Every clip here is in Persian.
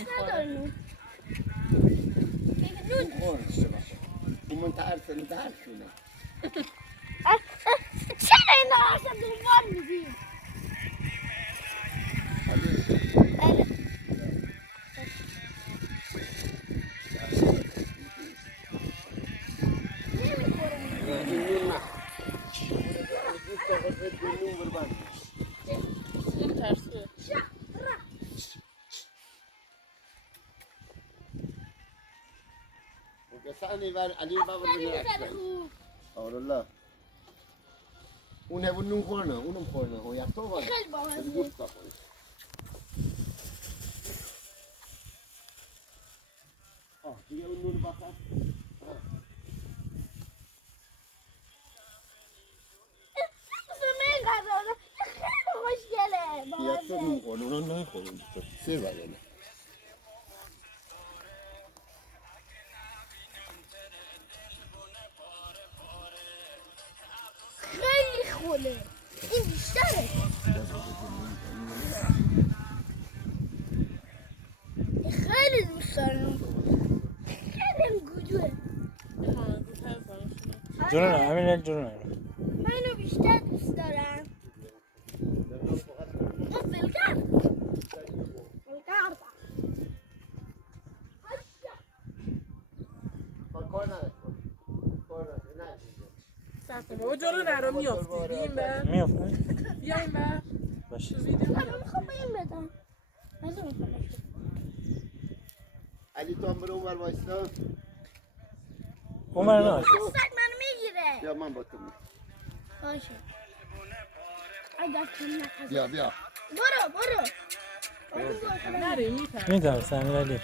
نداره نون این من ترسنه درشونه چرا این اصلا دنبال میدیم بله ثاني بار علي بابا بنركز أقول الله ونه بنو خورنا اونم خورنا هو یکتا بود خیلی باحال دیگه اون نور بخور خیلی خوشگله یکتا نور خورنا اونا نخورن سیر بدنه خیلی خوله این بیشتره خیلی دوست دارم خیلی گوجوه جنون همین یک جنون من اینو بیشتر دوست دارم فلکر بابا جلو نرو میافتی بیاییم بر بیاییم بر باشه من میخوام به این بدم علی تو هم برو اون بر بایستا عمر نه سگ منو میگیره بیا من با تو میرم باشه اگر کنی نکزه بیا بیا برو نریم میترم میتونم سمیر علی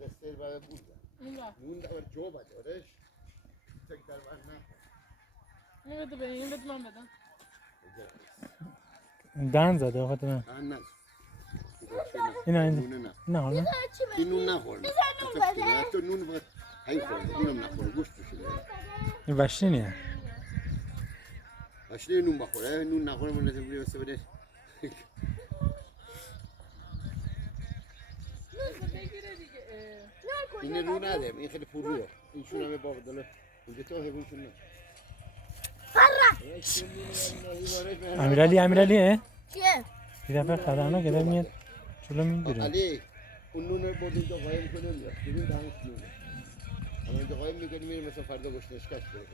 دستیر برای بوده مونده بر جو بده آرش تک در بر نه این بده به این بده من بدم دن زده آقا من نه اینا نه حالا این نون نخورد تو نون باید هی خورد اونم نخورد گوشت بشه این وشینیه اشلی نون بخوره نون نخوره من نتیم بریوسته بده این رو ندیم این خیلی پر روه این شون همه باقی داره اونجا تو هیبون شون نه امیرالی چیه؟ یه دفعه خطرناک که میاد جلو میگیره علی اون نون بردیم تو قایم کنه میاد ببین دهنش نونه اما اینجا قایم میکنیم میریم مثلا فردا گشتش کش بره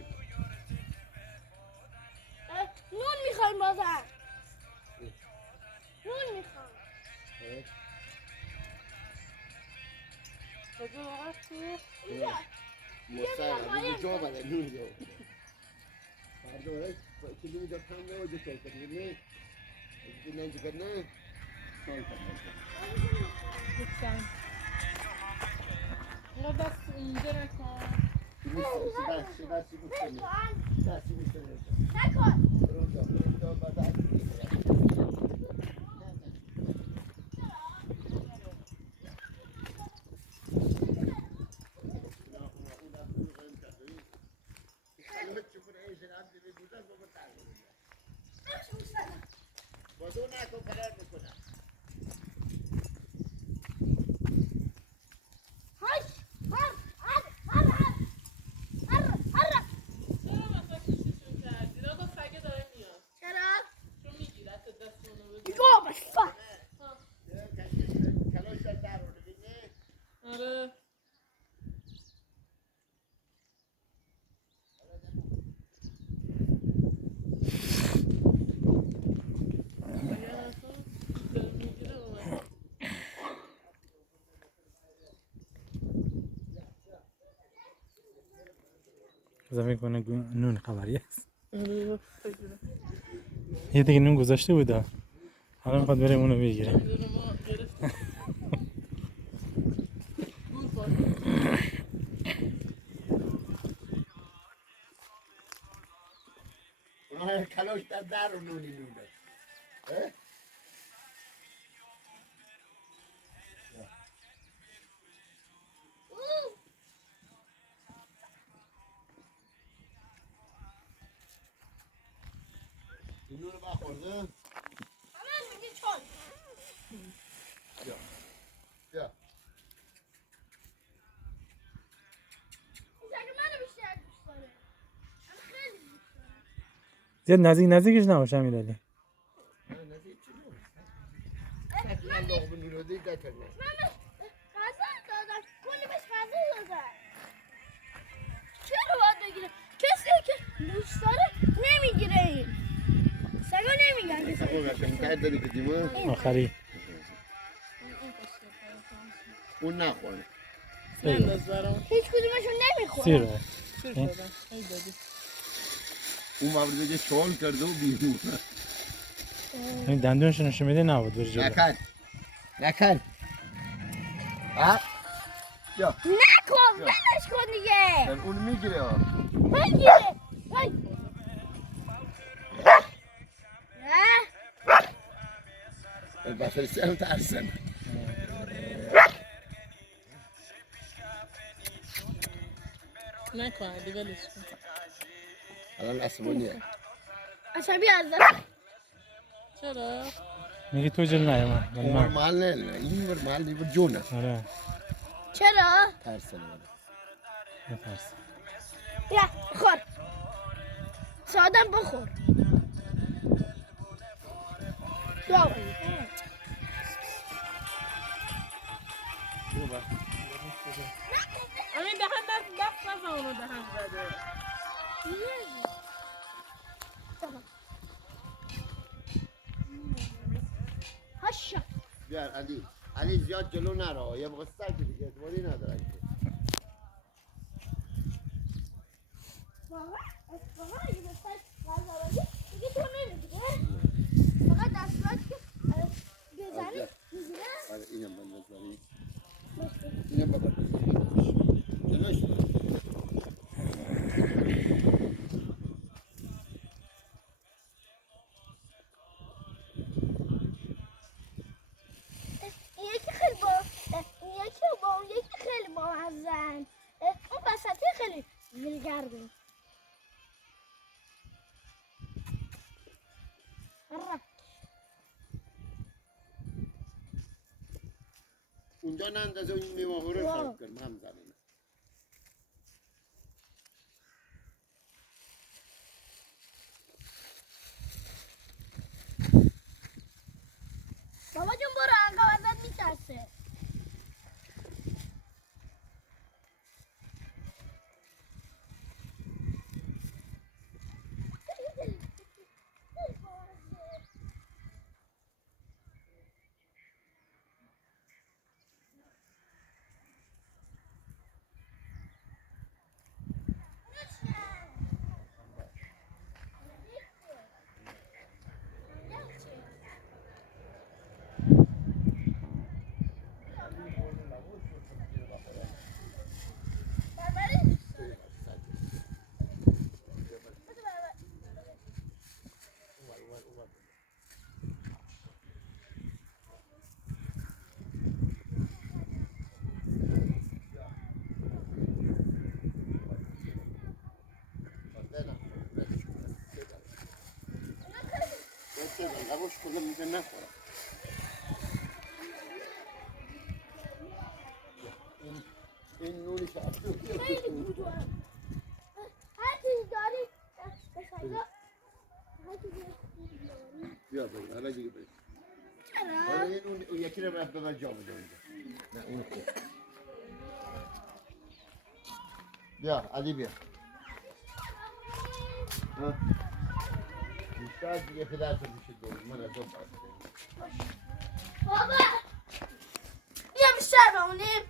نون میخوایم بازم نون میخوام بده واقعا مستقیم این جا بده نون جا فردا برای چیزی میجا کم نه و جو چای کنیم نه نه اینجا کرنه لطفاً اینو دست اینجا نکن دستی نکن فکر کنه نون خبری است یه دیگه نون گذاشته بوده حالا میخواد بریم اونو بگیره کلاش در و نونی نونه این نون بخورده اما میگه چون بیا اگه منو بیشتر دوست داره من خیلی دوست دارم زیاد نزدیکش نباش امیرعلی. من لغمه نون رو دید نکنه من غذا دادم کلی بهش غذا دادم چرا باید بگیره کسی که دوست داره نمیگیره این سگا نمیگن که سگا قشنگ تر داری بدیم آخری اون نخوره ننداز برام هیچ کدومشون نمیخوره سیره سیر شدم ای دادی اون مورد دیگه شال کرده و بیرون این دندونش نشون میده نبود بر جلو. نکن یا نکن بلش کن دیگه اون میگیره ها بگیره بسرسی هم ترسن نکن علی ولش کن الان عصبانیه عصبی از دست چرا؟ میگی تو جلو نه من ولی من نرمال نه این نرمال نیو جونه آره چرا؟ ترسن بترس. بیا خور سادم بخور بیا امین دهن دست نزن اونو دهن زده هاشا بیار علی زیاد جلو نرو یه موقع سگ دیگه اعتباری ندارن که واقعا اگه بستر غذا بدی دیگه تو نمیدی فقط دستات که بزنی میگیره آره اینم من بذاری اینم ببر جلوش این یکی خیلی با اون یکی خیلی با مزن اون وسطی خیلی ویلگرده اونجا نندازه این میوه رو خراب کنم هم زمینه بابا جون برو انقا ازت میترسه لباش کلا میگه نخورم این نونی که خیلی بودو هر چیز داری بسازا هر چیز داری بیا بگیر حالا دیگه بگیر چرا؟ حالا این اون یکی رو به من جا بده اونجا نه اون خوب بیا علی بیا بیشتر دیگه پدرتون میشه دور من از دو بابا بیا بیشتر بمونیم